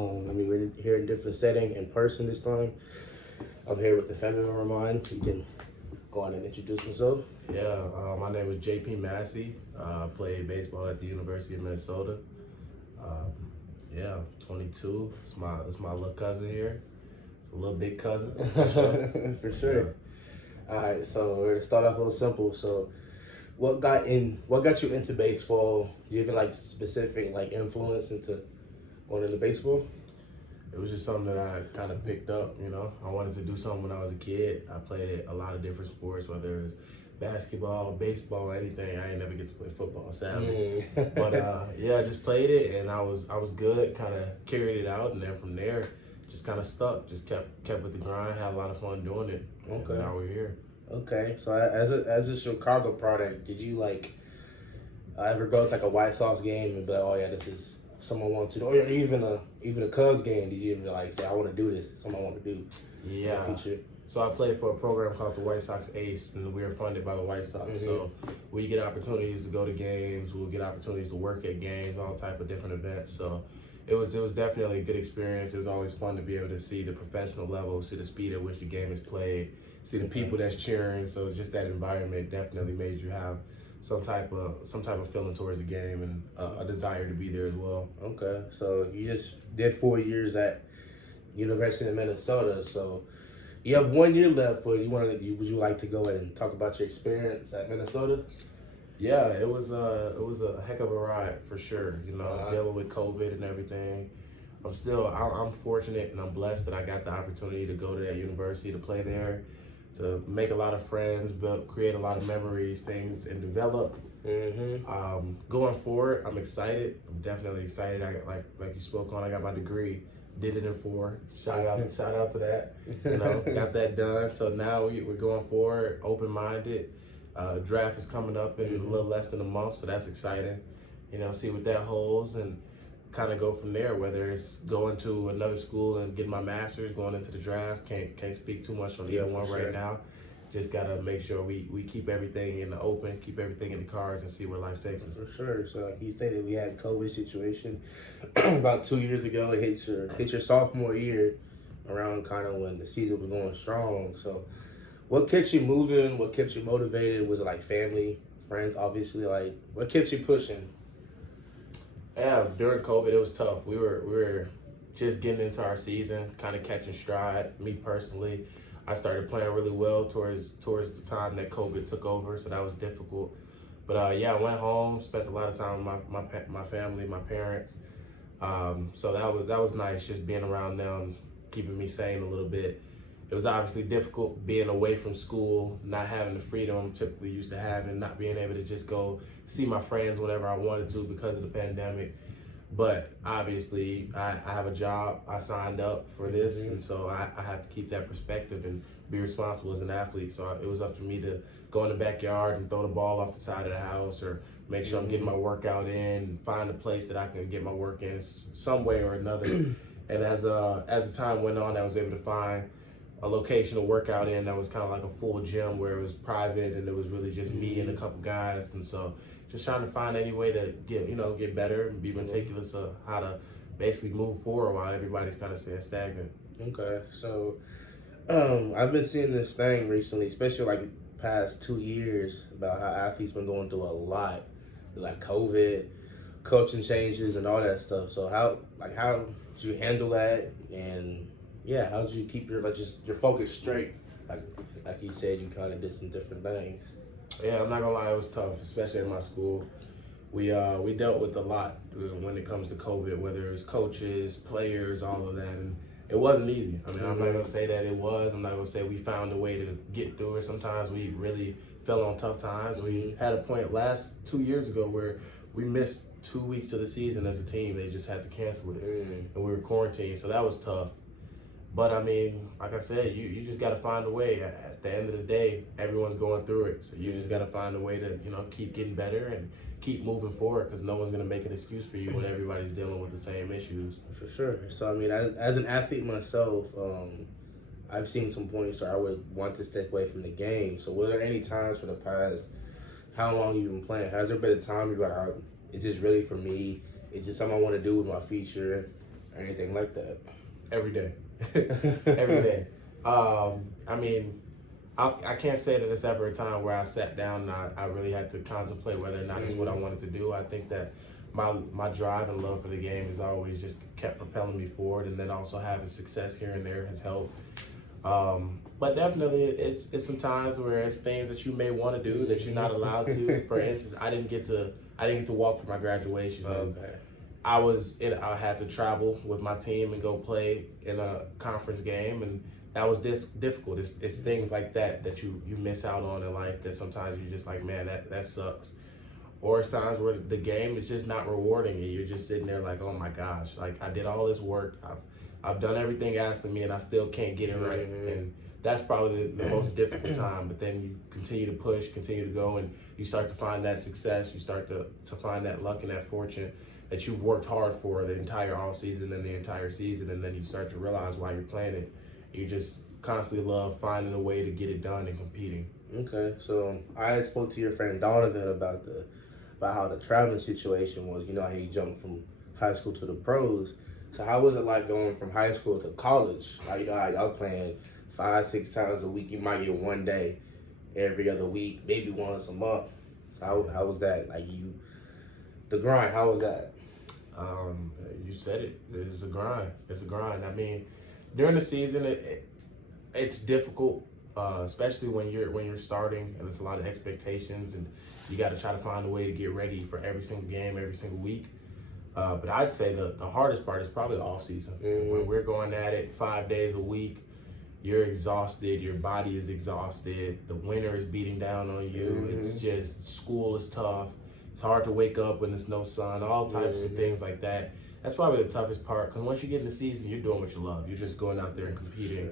We're here in a different setting in person this time. I'm here with the family member of mine. You can go on and introduce yourself. Yeah, my name is JP Massey. I played baseball at the University of Minnesota. Um, 22. It's my little cousin here. It's a little big cousin. For sure. All right, so we're gonna start off a little simple. So, what got you into baseball? Do you have like specific like influence into going into baseball? It was just something that I kind of picked up, I wanted to do something when I was a kid. I played a lot of different sports, whether it was basketball, baseball, anything. I ain't never get to play football, sadly. But I just played it, and I was good, kind of carried it out, and then from there, just kind of stuck, just kept with the grind, had a lot of fun doing it. Okay. And now we're here. Okay, so as a Chicago product, did you like ever go to like a White Sox game and be like, oh yeah, this is someone wants to, or even a Cubs game? Did you ever like say, I want to do this? It's something I want to do. Yeah. In the future. So I played for a program called the White Sox Ace, and we were funded by the White Sox. Mm-hmm. So we get opportunities to go to games. We'll get opportunities to work at games, all type of different events. So it was definitely a good experience. It was always fun to be able to see the professional level, see the speed at which the game is played, see the people that's cheering. So just that environment definitely made you have some type of feeling towards the game and a desire to be there as well. Okay, so you just did 4 years at University of Minnesota. So you have 1 year left, but would you like to go ahead and talk about your experience at Minnesota? Yeah, it was a heck of a ride for sure. Dealing with COVID and everything. I'm fortunate and I'm blessed that I got the opportunity to go to that university, to play there, to make a lot of friends, create a lot of memories, things, and develop. Mm-hmm. Going forward, I'm excited. I'm definitely excited. I got, like you spoke on, I got my degree. Did it in 4. Shout out to that. Got that done. So now we're going forward, open-minded. Draft is coming up in a little less than a month, so that's exciting. See what that holds and kind of go from there. Whether it's going to another school and getting my master's, going into the draft. Can't speak too much on either one right now. Just gotta make sure we keep everything in the open, keep everything in the cards, and see where life takes us. For sure. So like he stated, we had COVID situation about 2 years ago. It hit your sophomore year, around kind of when the season was going strong. So what kept you moving? What kept you motivated? Was it like family, friends? Obviously, like what kept you pushing? Yeah, during COVID, it was tough. We were just getting into our season, kind of catching stride. Me personally, I started playing really well towards the time that COVID took over, so that was difficult. But I went home, spent a lot of time with my family, my parents. So that was nice, just being around them, keeping me sane a little bit. It was obviously difficult being away from school, not having the freedom I'm typically used to having, not being able to just go see my friends whenever I wanted to because of the pandemic. But obviously, I have a job. I signed up for this, and so I have to keep that perspective and be responsible as an athlete. So it was up to me to go in the backyard and throw the ball off the side of the house, or make sure I'm getting my workout in, find a place that I can get my work in some way or another. And as the time went on, I was able to find a location to work out in that was kind of like a full gym where it was private and it was really just me and a couple guys. And so just trying to find any way to get better and be meticulous of how to basically move forward while everybody's kind of staying stagnant. Okay, so I've been seeing this thing recently, especially like past 2 years, about how athletes been going through a lot, like COVID, coaching changes, and all that stuff. So how did you handle that? And yeah, how did you keep your focus straight? Like you said, you kind of did some different things. Yeah, I'm not gonna lie, it was tough, especially in my school. We dealt with a lot when it comes to COVID, whether it was coaches, players, all of that, and it wasn't easy. I mean, I'm not gonna say that it was. I'm not gonna say we found a way to get through it. Sometimes we really fell on tough times. We had a point last 2 years ago where we missed 2 weeks of the season as a team. They just had to cancel it, and we were quarantined, so that was tough. But I mean, like I said, you just got to find a way. At the end of the day, everyone's going through it. So you just got to find a way to, keep getting better and keep moving forward, because no one's going to make an excuse for you when everybody's dealing with the same issues. For sure. So, I mean, as an athlete myself, I've seen some points where I would want to step away from the game. So were there any times for the past, how long you've been playing? Has there been a time you're like, is this really for me? Is this something I want to do with my future? or anything like that? Every day. Every day. I mean, I can't say that it's ever a time where I sat down and I really had to contemplate whether or not it's what I wanted to do. I think that my drive and love for the game has always just kept propelling me forward, and then also having success here and there has helped. But definitely, it's some times where it's things that you may want to do that you're not allowed to. For instance, I didn't get to walk for my graduation. Okay. I had to travel with my team and go play in a conference game, and that was difficult. It's things like that you miss out on in life that sometimes you're just like, man, that sucks. Or it's times where the game is just not rewarding you. You're just sitting there like, oh my gosh, like I did all this work. I've done everything asked of me, and I still can't get it right. And that's probably the most difficult time. But then you continue to push, continue to go, and you start to find that success. You start to find that luck and that fortune that you've worked hard for the entire off season and the entire season, and then you start to realize why you're playing it. You just constantly love finding a way to get it done and competing. Okay, so I spoke to your friend Donovan about how the traveling situation was. You know how he jumped from high school to the pros. So how was it like going from high school to college? Like, you know how y'all playing 5-6 times a week. You might get one day every other week, maybe once a month. So how was that? Like the grind. How was that? You said it. It's a grind. It's a grind. I mean, during the season, it's difficult, especially when you're starting, and it's a lot of expectations, and you got to try to find a way to get ready for every single game, every single week. But I'd say the hardest part is probably the off season. When we're going at it 5 days a week, you're exhausted. Your body is exhausted. The winter is beating down on you. It's just school is tough. It's hard to wake up when there's no sun. All types of things like that. That's probably the toughest part, because once you get in the season, you're doing what you love. You're just going out there and competing.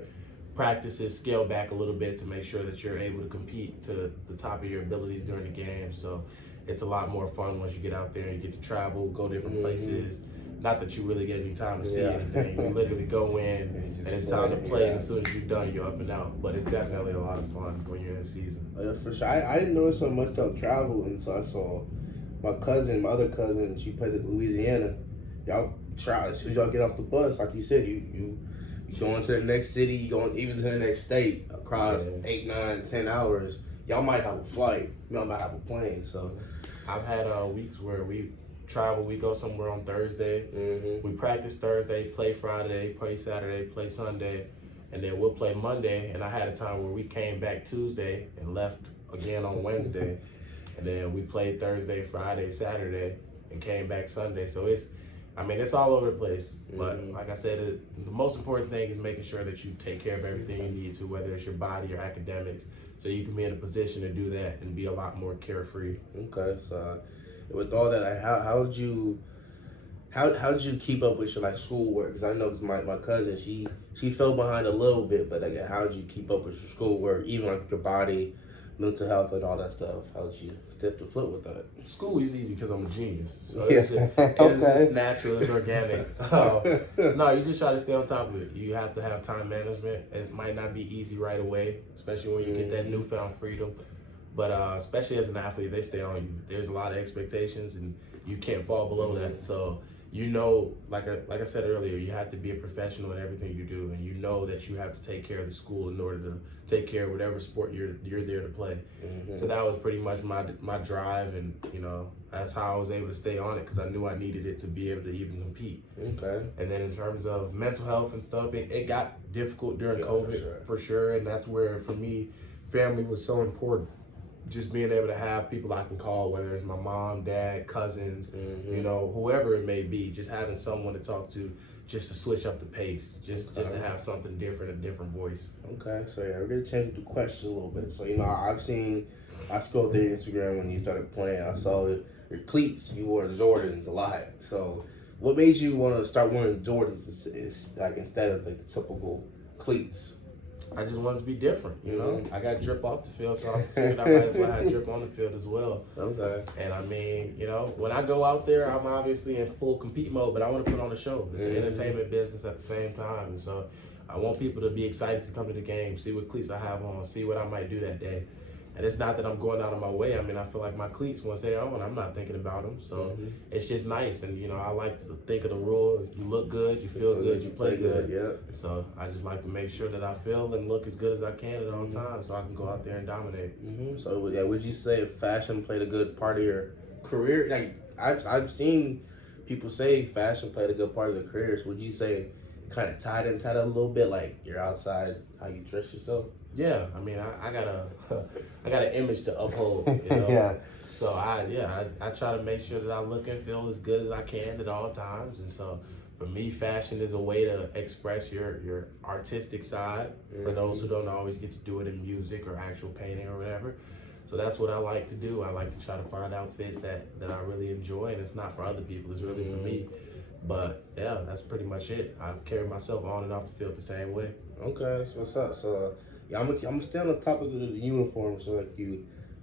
Practices scale back a little bit to make sure that you're able to compete to the top of your abilities during the game. So it's a lot more fun once you get out there and you get to travel, go different places. Not that you really get any time to see anything. You literally go in and it's time to play, and as soon as you're done, you're up and out. But it's definitely a lot of fun when you're in the season. Yeah, for sure. I didn't know so much about travel, and so I saw my other cousin, she plays at Louisiana. Y'all try, as soon as y'all get off the bus, like you said, you going to the next city, you going even to the next state across 8, 9, 10 hours. Y'all might have a flight, y'all might have a plane. So I've had weeks where we travel, we go somewhere on Thursday, we practice Thursday, play Friday, play Saturday, play Sunday, and then we'll play Monday. And I had a time where we came back Tuesday and left again on Wednesday, and then we played Thursday, Friday, Saturday, and came back Sunday. So it's all over the place. But like I said, the most important thing is making sure that you take care of everything you need to, whether it's your body or academics, so you can be in a position to do that and be a lot more carefree. Okay, so with all that, how did you keep up with your like schoolwork? Because I know my cousin, she fell behind a little bit, but like, how did you keep up with your schoolwork, even like your body, mental health, and all that stuff? How did you step the foot with that? School is easy because I'm a genius. So it's just natural, it's organic. No, you just try to stay on top of it. You have to have time management. It might not be easy right away, especially when you get that newfound freedom. But especially as an athlete, they stay on you. There's a lot of expectations, and you can't fall below that. So like I said earlier, you have to be a professional in everything you do, and you know that you have to take care of the school in order to take care of whatever sport you're there to play. So that was pretty much my drive, and that's how I was able to stay on it, because I knew I needed it to be able to even compete. Okay. And then in terms of mental health and stuff, it got difficult during COVID for sure, and that's where for me, family was so important. Just being able to have people I can call, whether it's my mom, dad, cousins, whoever it may be, just having someone to talk to, just to switch up the pace, just to have something different, a different voice. Okay, so yeah, we're gonna change the question a little bit. So I scrolled through Instagram when you started playing. I saw your cleats. You wore Jordans a lot. So what made you want to start wearing Jordans instead of like the typical cleats? I just wanted to be different, I got drip off the field, so I figured I might as well have drip on the field as well. Okay. And when I go out there, I'm obviously in full compete mode, but I want to put on a show. It's an entertainment business at the same time. And so I want people to be excited to come to the game, see what cleats I have on, see what I might do that day. And it's not that I'm going out of my way. I mean, I feel like my cleats, once they're on, I'm not thinking about them. So it's just nice. And, you know, I like to think of the rule. You look good, you feel good, you play good. Yep. So I just like to make sure that I feel and look as good as I can at all times so I can go out there and dominate. So, yeah, would you say fashion played a good part of your career? Like, I've seen people say fashion played a good part of their careers. Would you say kind of tied into that a little bit, like you're outside, how you dress yourself? Yeah, I mean, I got a I got an image to uphold, you know. Yeah. So I try to make sure that I look and feel as good as I can at all times. And so for me, fashion is a way to express your artistic side. For those who don't always get to do it in music or actual painting or whatever. So that's what I like to do. I like to try to find outfits that I really enjoy, and it's not for other people. It's really for me. But yeah, that's pretty much it. I carry myself on and off the field the same way. Okay, that's what's up. So yeah, I'm still on the topic of the uniform. So like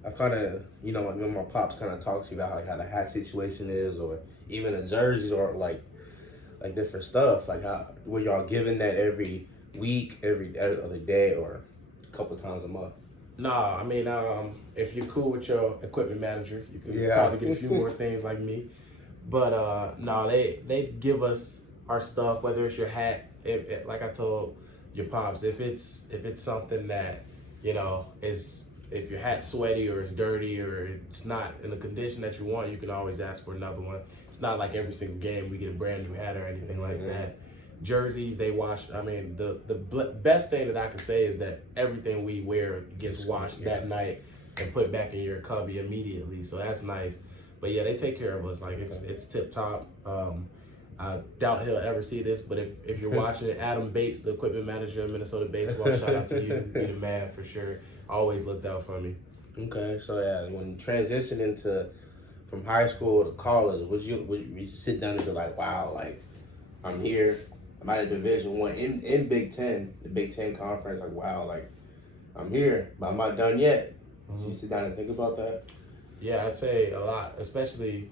I've kind of, you know, my pops kind of talks to you about like how the hat situation is, or even the jerseys, or like different stuff. Like how were y'all given that every week, every other day, or a couple times a month? Nah, I mean, if you're cool with your equipment manager, you can probably get a few more things like me. But no, they give us our stuff, whether it's your hat. Like I told your pops, if it's something that, you know, is, if your hat's sweaty or it's dirty or it's not in the condition that you want, you can always ask for another one. It's not like every single game we get a brand new hat or anything like that. Jerseys, they wash. I mean, the best thing that I can say is that everything we wear gets washed that night and put back in your cubby immediately. So that's nice. But yeah, they take care of us. Like it's tip top. I doubt he'll ever see this, but if you're watching, Adam Bates, the equipment manager of Minnesota Baseball, shout out to you. You're the man for sure. Always looked out for me. Okay, so yeah, when you transition into from high school to college, would you sit down and be like, wow, like I'm here, I'm at Division I in Big Ten, the Big Ten conference, like wow, like I'm here, but I'm not done yet. Did you sit down and think about that? Yeah, I'd say a lot, especially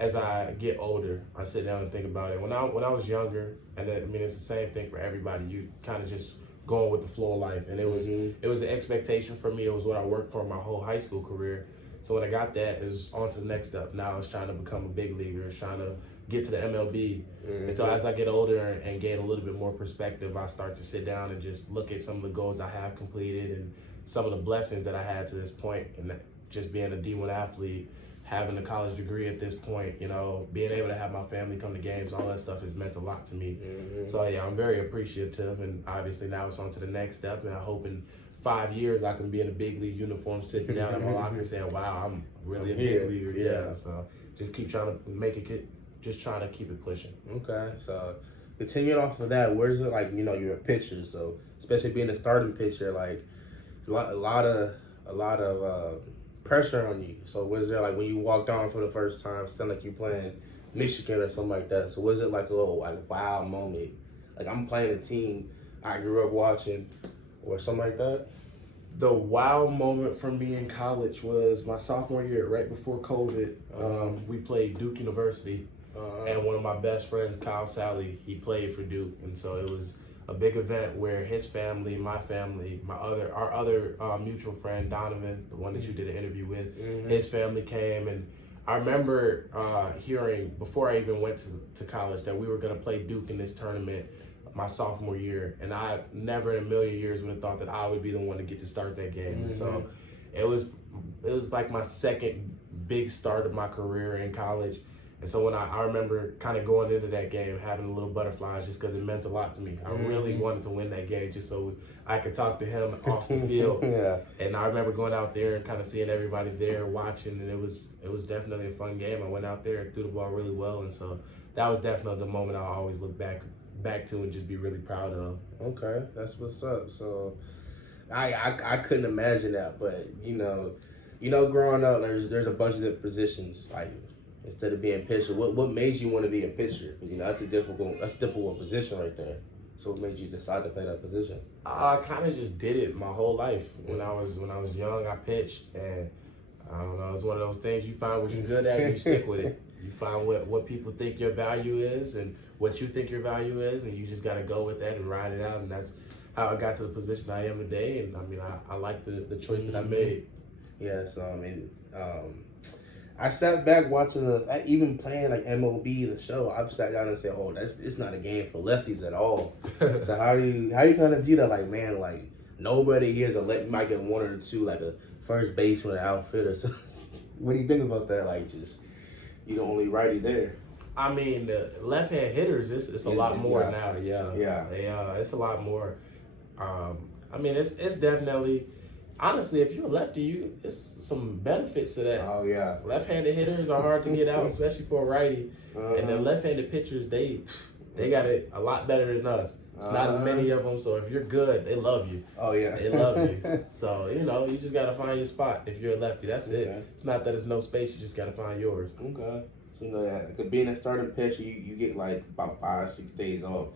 as I get older. I sit down and think about it. When I was younger, and I mean it's the same thing for everybody. You kind of just going with the flow of life, and it was an expectation for me. It was what I worked for my whole high school career. So when I got that, it was on to the next step. Now it's trying to become a big leaguer. It's trying to get to the MLB. And so as I get older and gain a little bit more perspective, I start to sit down and just look at some of the goals I have completed and some of the blessings that I had to this point, and just being a D1 athlete, having a college degree at this point, you know, being able to have my family come to games, all that stuff has meant a lot to me. So yeah, I'm very appreciative, and obviously now it's on to the next step, and I hope in 5 years I can be in a big league uniform sitting down in my locker saying, wow, I'm really a big leaguer. Yeah, so just keep trying to just trying to keep it pushing. Okay, so continuing off of that, where's it, like, you know, you're a pitcher, so especially being a starting pitcher, like a lot of pressure on you. So was there, like, when you walked on for the first time, sound like you playing Michigan or something like that, so was it like a little like wow moment, like I'm playing a team I grew up watching or something like that? The wow moment for me in college was my sophomore year, right before COVID. We played Duke University, and one of my best friends, Kyle Sally, he played for Duke, and so it was a big event where his family, my family, our other mutual friend Donovan, the one that you did an interview with, his family came, and I remember hearing before I even went to college that we were going to play Duke in this tournament my sophomore year, and I never in a million years would have thought that I would be the one to get to start that game. And so it was like my second big start of my career in college. And so when I remember kind of going into that game, having a little butterflies just because it meant a lot to me. I really wanted to win that game just so I could talk to him off the field. And I remember going out there and kind of seeing everybody there watching, and it was definitely a fun game. I went out there and threw the ball really well, and so that was definitely the moment I'll always look back to and just be really proud of. Okay, that's what's up. So I couldn't imagine that, but you know, growing up, there's a bunch of different positions. Like instead of being pitcher, what made you want to be a pitcher? You know, that's a difficult position right there. So what made you decide to play that position? I kind of just did it my whole life. When I was young, I pitched, and I don't know, it's one of those things you find what you're good at and you stick with it. You find what people think your value is and what you think your value is, and you just got to go with that and ride it out. And that's how I got to the position I am today. And I mean, I like the choice that I made. Yes, I sat back watching even playing like MLB the show. I've sat down and said, "Oh, it's not a game for lefties at all." So how do you kind of view that? Like, man, like nobody here is a lefty. You might get one or two, like a first baseman, outfitter. So, what do you think about that? Like, just you the only righty there. I mean, the left-hand hitters, it's a lot more now. Yeah. It's a lot more. I mean, it's definitely. Honestly, if you're a lefty, it's some benefits to that. Oh yeah. Left-handed hitters are hard to get out, especially for a righty. And the left-handed pitchers, they got it a lot better than us. It's not as many of them, so if you're good, they love you. Oh yeah. They love you. So you just gotta find your spot. If you're a lefty, that's it. It's not that there's no space. You just gotta find yours. Okay. So being a starting pitcher, you get like about 5-6 days off.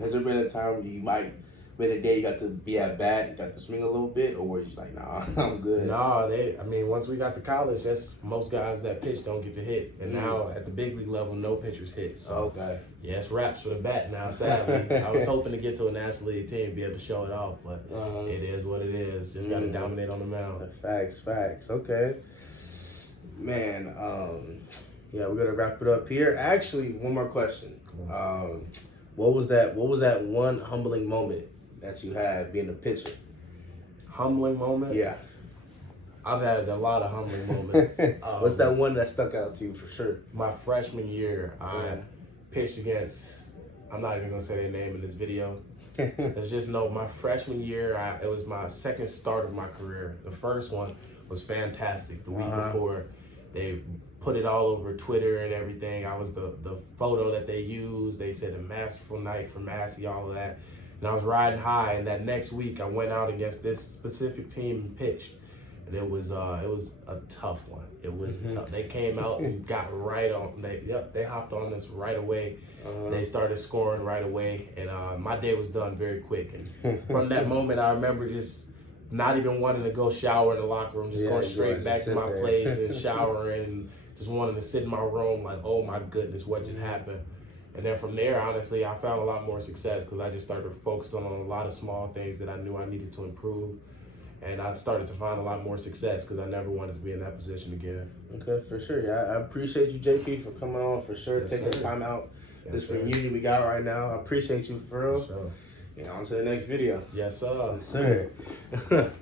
Has there been a time where you might? Been a day you got to be at bat, you got to swing a little bit, or were you just like, nah, I'm good? No, I mean, once we got to college, that's most guys that pitch don't get to hit. And now at the big league level, no pitchers hit. So, yeah, it's wraps for the bat now, sadly. I was hoping to get to a National League team and be able to show it off, but it is what it is. Just got to dominate on the mound. Facts. Okay. Man, yeah, we're going to wrap it up here. Actually, one more question. What was that one humbling moment that you had being a pitcher? Humbling moment? Yeah. I've had a lot of humbling moments. What's that one that stuck out to you for sure? My freshman year, I pitched against, I'm not even going to say their name in this video. There's just my freshman year, it was my second start of my career. The first one was fantastic. The week before, they put it all over Twitter and everything. I was the photo that they used. They said a masterful night for Massey, all of that. And I was riding high, and that next week I went out against this specific team and pitched. And it was a tough one. It was tough. They came out and got right on. They hopped on us right away. They started scoring right away, and my day was done very quick. And from that moment, I remember just not even wanting to go shower in the locker room, just going straight back to my place and showering, and just wanting to sit in my room like, oh my goodness, what just happened? And then from there, honestly, I found a lot more success because I just started focusing on a lot of small things that I knew I needed to improve. And I started to find a lot more success because I never wanted to be in that position again. Okay, for sure. Yeah, I appreciate you, JP, for coming on, for sure, taking the time out. This reunion we got right now. I appreciate you, for real. For sure. And on to the next video. Yes, sir. Yes, sir.